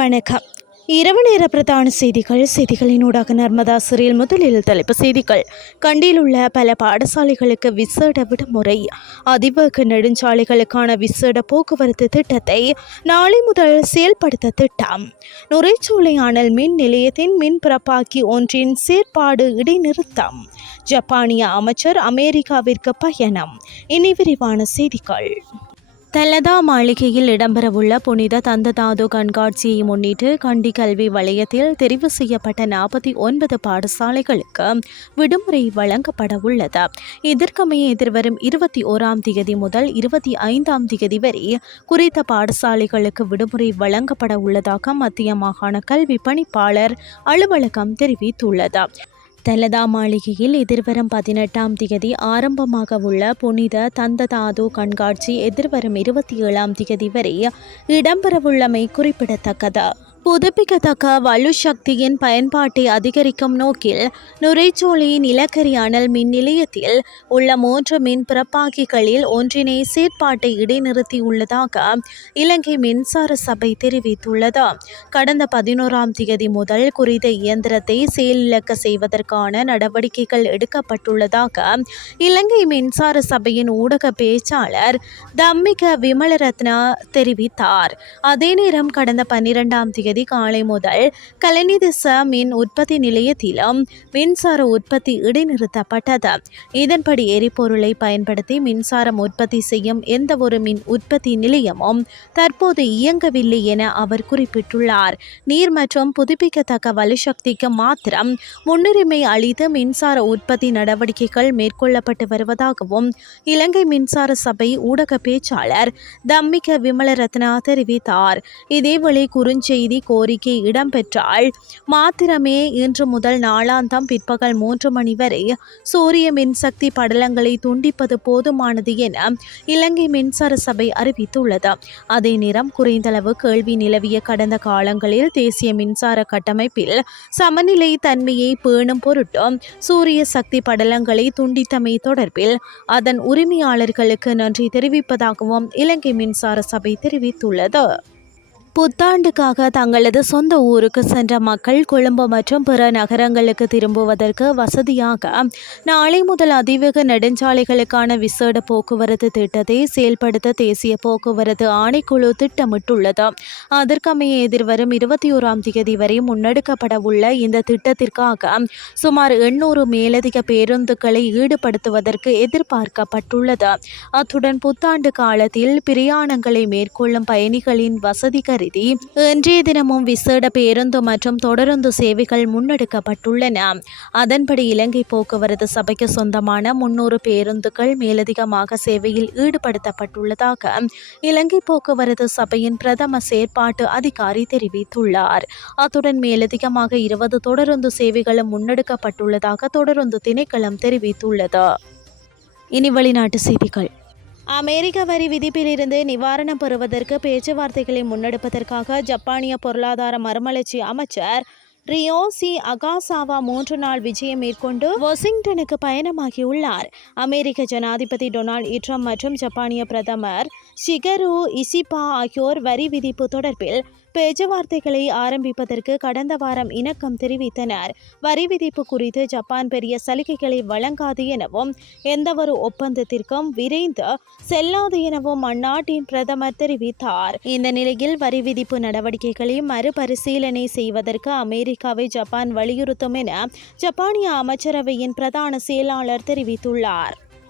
வணக்கம். இரவு நேர பிரதான செய்திகள் செய்திகளினூடாக நர்மதா சிறையில் முதலில் தலைப்பு செய்திகள். கண்டியில் உள்ள பல பாடசாலைகளுக்கு விசேட விடுமுறை. அதிவேக நெடுஞ்சாலைகளுக்கான விசேட போக்குவரத்து திட்டத்தை நாளை முதல் செயல்படுத்த திட்டம். நுரைச்சோலை அனல் மின் நிலையத்தின் மின் பிறப்பாக்கி ஒன்றின் செயற்பாடு இடைநிறுத்தம். ஜப்பானிய அமைச்சர் அமெரிக்காவிற்கு பயணம். இனி விரிவான செய்திகள். தலதா மாளிகையில் இடம்பெறவுள்ள புனித தந்ததாது கண்காட்சியை முன்னிட்டு கண்டி கல்வி வலயத்தில் தெரிவு செய்யப்பட்ட நாற்பத்தி ஒன்பது பாடசாலைகளுக்கு விடுமுறை வழங்கப்பட உள்ளது. இதற்கமைய எதிர்வரும் இருபத்தி ஓராம் தேதி முதல் இருபத்தி ஐந்தாம் தேதி வரை குறித்த பாடசாலைகளுக்கு விடுமுறை வழங்கப்பட உள்ளதாக மத்திய மாகாண கல்வி பணிப்பாளர் அலுவலகம் தெரிவித்துள்ளது. தலதா மாளிகையில் எதிர்வரும் பதினெட்டாம் தேதி ஆரம்பமாக உள்ள புனித தந்ததாது கண்காட்சி எதிர்வரும் இருபத்தி ஏழாம் தேதி வரை இடம்பெறவுள்ளமை குறிப்பிடத்தக்கது. புதுப்பிக்கத்தக்க வலுசக்தியின் பயன்பாட்டை அதிகரிக்கும் நோக்கில் நுரைச்சோலை நிலக்கரி அனல் மின் நிலையத்தில் உள்ள மூன்று மின் பிறப்பாக்கிகளில் ஒன்றினை செயற்பாட்டை இடைநிறுத்தியுள்ளதாக இலங்கை மின்சார சபை தெரிவித்துள்ளது. கடந்த பதினோராம் தேதி முதல் குறித்த இயந்திரத்தை செயலிழக்க செய்வதற்கான நடவடிக்கைகள் எடுக்கப்பட்டுள்ளதாக இலங்கை மின்சார சபையின் ஊடக பேச்சாளர் தம்மிக விமலரத்னா தெரிவித்தார். அதே நேரம் கடந்த பன்னிரெண்டாம் தேதி காலை முதல் கலனிதிச மின் உற்பத்தி நிலையத்திலும் மின்சார உற்பத்தி இடைநிறுத்தப்பட்டது. இதன்படி எரிபொருளை பயன்படுத்தி மின்சாரம் உற்பத்தி செய்யும் எந்த ஒரு மின் உற்பத்தி நிலையமும் தற்போது இயங்கவில்லை என அவர் குறிப்பிட்டுள்ளார். நீர் மற்றும் புதுப்பிக்கத்தக்க வலுசக்திக்கு மாத்திரம் முன்னுரிமை அளித்து மின்சார உற்பத்தி நடவடிக்கைகள் மேற்கொள்ளப்பட்டு வருவதாகவும் இலங்கை மின்சார சபை ஊடக பேச்சாளர் தம்மிக விமலரத்னா தெரிவித்தார். இதேவேளை குறுஞ்செய்தி கோரிக்கை இடம்பெற்றால் மாத்திரமே இன்று முதல் நாளாந்தம் பிற்பகல் மூன்று மணி வரை சூரிய மின்சக்தி படலங்களை துண்டிப்பது போதுமானது என இலங்கை மின்சார சபை அறிவித்துள்ளது. அதே நேரம் குறைந்தளவு கேள்வி நிலவிய கடந்த காலங்களில் தேசிய மின்சார கட்டமைப்பில் சமநிலை தன்மையை பேணும் பொருட்டு சூரிய சக்தி படலங்களை துண்டித்தமை தொடர்பில் அதன் உரிமையாளர்களுக்கு நன்றி தெரிவிப்பதாகவும் இலங்கை மின்சார சபை தெரிவித்துள்ளது. புத்தாண்டுக்காக தங்களது சொந்த ஊருக்கு சென்ற மக்கள் கொழும்பு மற்றும் பிற நகரங்களுக்கு திரும்புவதற்கு வசதியாக நாளை முதல் அதிவேக நெடுஞ்சாலைகளுக்கான விசேட போக்குவரத்து திட்டத்தை செயல்படுத்த தேசிய போக்குவரத்து ஆணைக்குழு திட்டமிட்டுள்ளது. அதற்கமைய எதிர்வரும் இருபத்தி ஓராம் தேதி வரை முன்னெடுக்கப்பட உள்ள இந்த திட்டத்திற்காக சுமார் எண்ணூறு மேலதிக பேருந்துகளை ஈடுபடுத்துவதற்கு எதிர்பார்க்கப்பட்டுள்ளது. அத்துடன் புத்தாண்டு காலத்தில் பிரயாணங்களை மேற்கொள்ளும் பயணிகளின் வசதி கருதி இன்றைய தினமும் விசேட பேருந்து மற்றும் தொடருந்து சேவைகள் முன்னெடுக்கப்பட்டுள்ளன. அதன்படி இலங்கை போக்குவரத்து சபைக்கு சொந்தமான முன்னூறு பேருந்துகள் மேலதிகமாக சேவையில் ஈடுபடுத்தப்பட்டுள்ளதாக இலங்கை போக்குவரத்து சபையின் பிரதம செயற்பாட்டு அதிகாரி தெரிவித்துள்ளார். அத்துடன் மேலதிகமாக இருபது தொடருந்து சேவைகளும் முன்னெடுக்கப்பட்டுள்ளதாக தொடருந்து திணைக்களம் தெரிவித்துள்ளது. இனி வெளிநாட்டு செய்திகள். அமெரிக்க வரி விதிப்பிலிருந்து நிவாரணம் பெறுவதற்கு பேச்சுவார்த்தைகளை முன்னெடுப்பதற்காக ஜப்பானிய பொருளாதார மறுமலர்ச்சி அமைச்சர் ரியோசி அகாசாவா மூன்று நாள் விஜயம் மேற்கொண்டு வாஷிங்டனுக்கு பயணமாகியுள்ளார். அமெரிக்க ஜனாதிபதி டொனால்ட் ட்ரம்ப் மற்றும் ஜப்பானிய பிரதமர் ஷிகரு இசிபா ஆகியோர் வரி விதிப்பு தொடர்பில் பேச்சுவார்த்தைகளை ஆரம்பிப்பதற்கு கடந்த வாரம் இணக்கம் தெரிவித்தனர். வரி விதிப்பு குறித்து ஜப்பான் பெரிய சலுகைகளை வழங்காது எனவும் எந்தவொரு ஒப்பந்தத்திற்கும் விரைந்து செல்லாது எனவும் அந்நாட்டின் பிரதமர் தெரிவித்தார். இந்த நிலையில் வரி விதிப்பு நடவடிக்கைகளை மறுபரிசீலனை செய்வதற்கு அமெரிக்காவை ஜப்பான் வலியுறுத்தும் என ஜப்பானிய அமைச்சரவையின் பிரதான செயலாளர் தெரிவித்துள்ளார்.